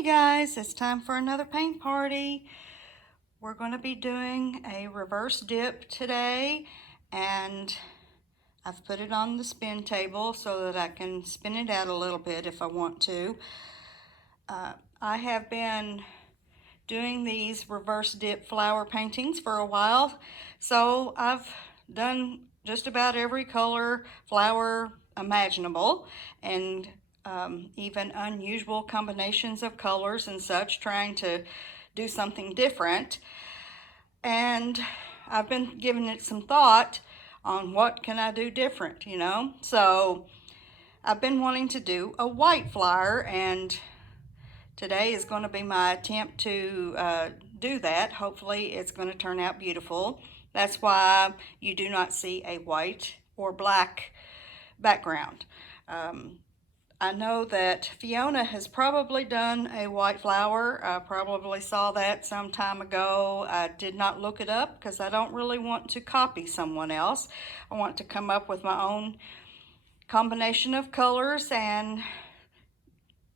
Hey guys, it's time for another paint party. We're going to be doing a reverse dip today, and I've put it on the spin table so that I can spin it out a little bit if I want to. I have been doing these reverse dip flower paintings for a while, so I've done just about every color flower imaginable, and even unusual combinations of colors and such, trying to do something different. And I've been giving it some thought on what can I do different, So I've been wanting to do a white flower, and today is going to be my attempt to do that. Hopefully it's going to turn out beautiful. That's why you do not see a white or black background. I know that Fiona has probably done a white flower. I probably saw that some time ago. I did not look it up because I don't really want to copy someone else. I want to come up with my own combination of colors and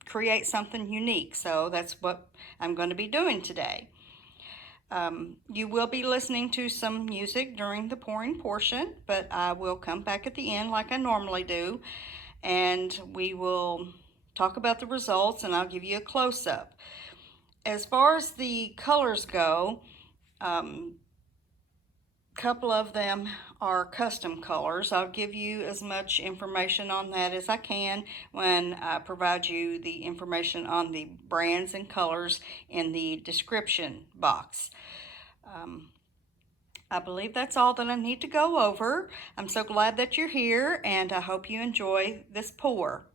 create something unique. So that's what I'm going to be doing today. You will be listening to some music during the pouring portion, but I will come back at the end like I normally do, and we will talk about the results, and I'll give you a close-up. As far as the colors go, couple of them are custom colors. I'll give you as much information on that as I can when I provide you the information on the brands and colors in the description box. I believe that's all that I need to go over. I'm so glad that you're here, and I hope you enjoy this pour.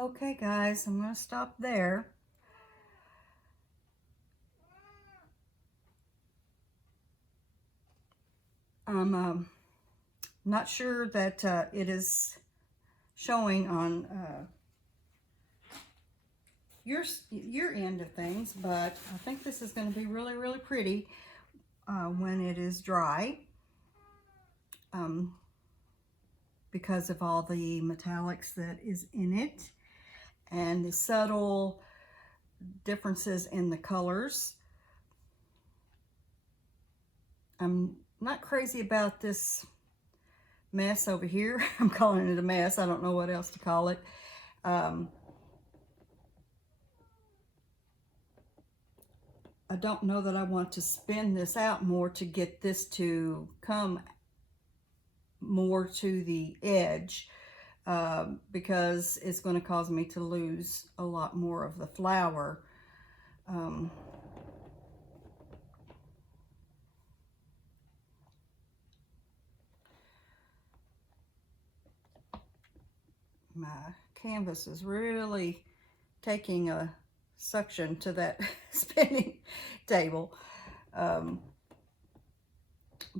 Okay guys, I'm going to stop there. I'm not sure that it is showing on your end of things, but I think this is going to be really, really pretty when it is dry, because of all the metallics that is in it and the subtle differences in the colors. I'm not crazy about this mess over here. I'm calling it a mess. I don't know what else to call it. I don't know that I want to spin this out more to get this to come more to the edge, because it's going to cause me to lose a lot more of the flower. My canvas is really taking a suction to that spinning table,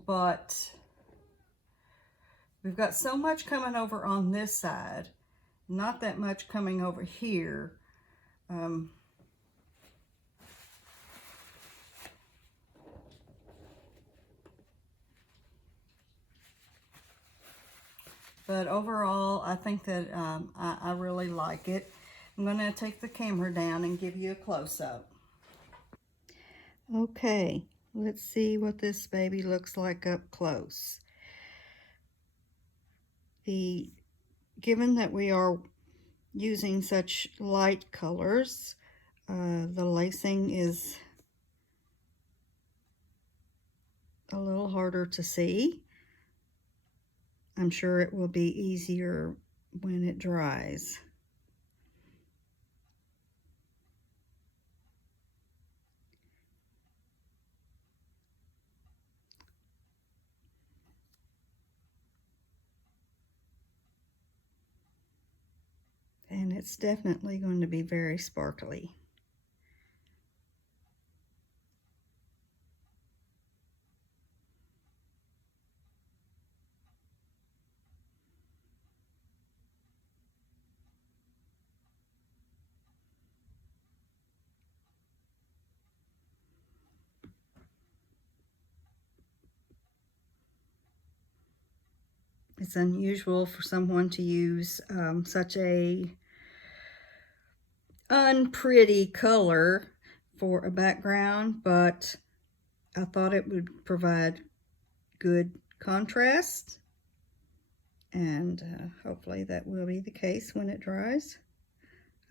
but we've got so much coming over on this side, not that much coming over here. But overall, I think that I really like it. I'm going to take the camera down and give you a close-up. Okay, let's see what this baby looks like up close. Given that we are using such light colors, the lacing is a little harder to see. I'm sure it will be easier when it dries. And it's definitely going to be very sparkly. It's unusual for someone to use such a unpretty color for a background, but I thought it would provide good contrast, and hopefully that will be the case when it dries.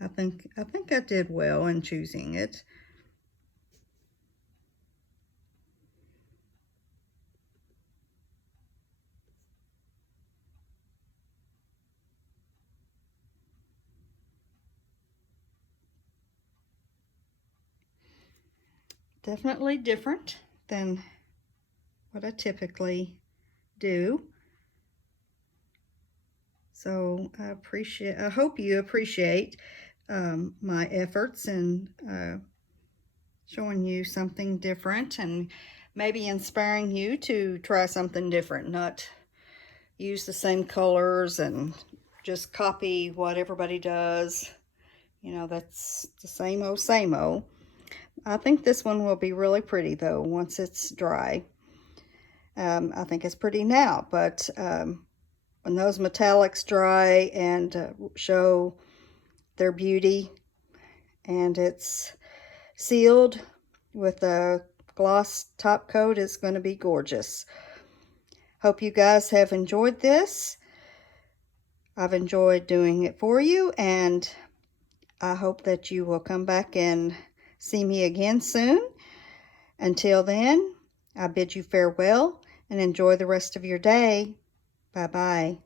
I think I did well in choosing it. Definitely different than what I typically do. So I hope you appreciate my efforts in showing you something different, and maybe inspiring you to try something different, not use the same colors and just copy what everybody does. You know, that's the same old, same old. I think this one will be really pretty though once it's dry. I think it's pretty now, but when those metallics dry and show their beauty, and it's sealed with a gloss top coat, it's going to be gorgeous. Hope you guys have enjoyed this. I've enjoyed doing it for you, and I hope that you will come back and see me again soon. Until then, I bid you farewell and enjoy the rest of your day. Bye-bye.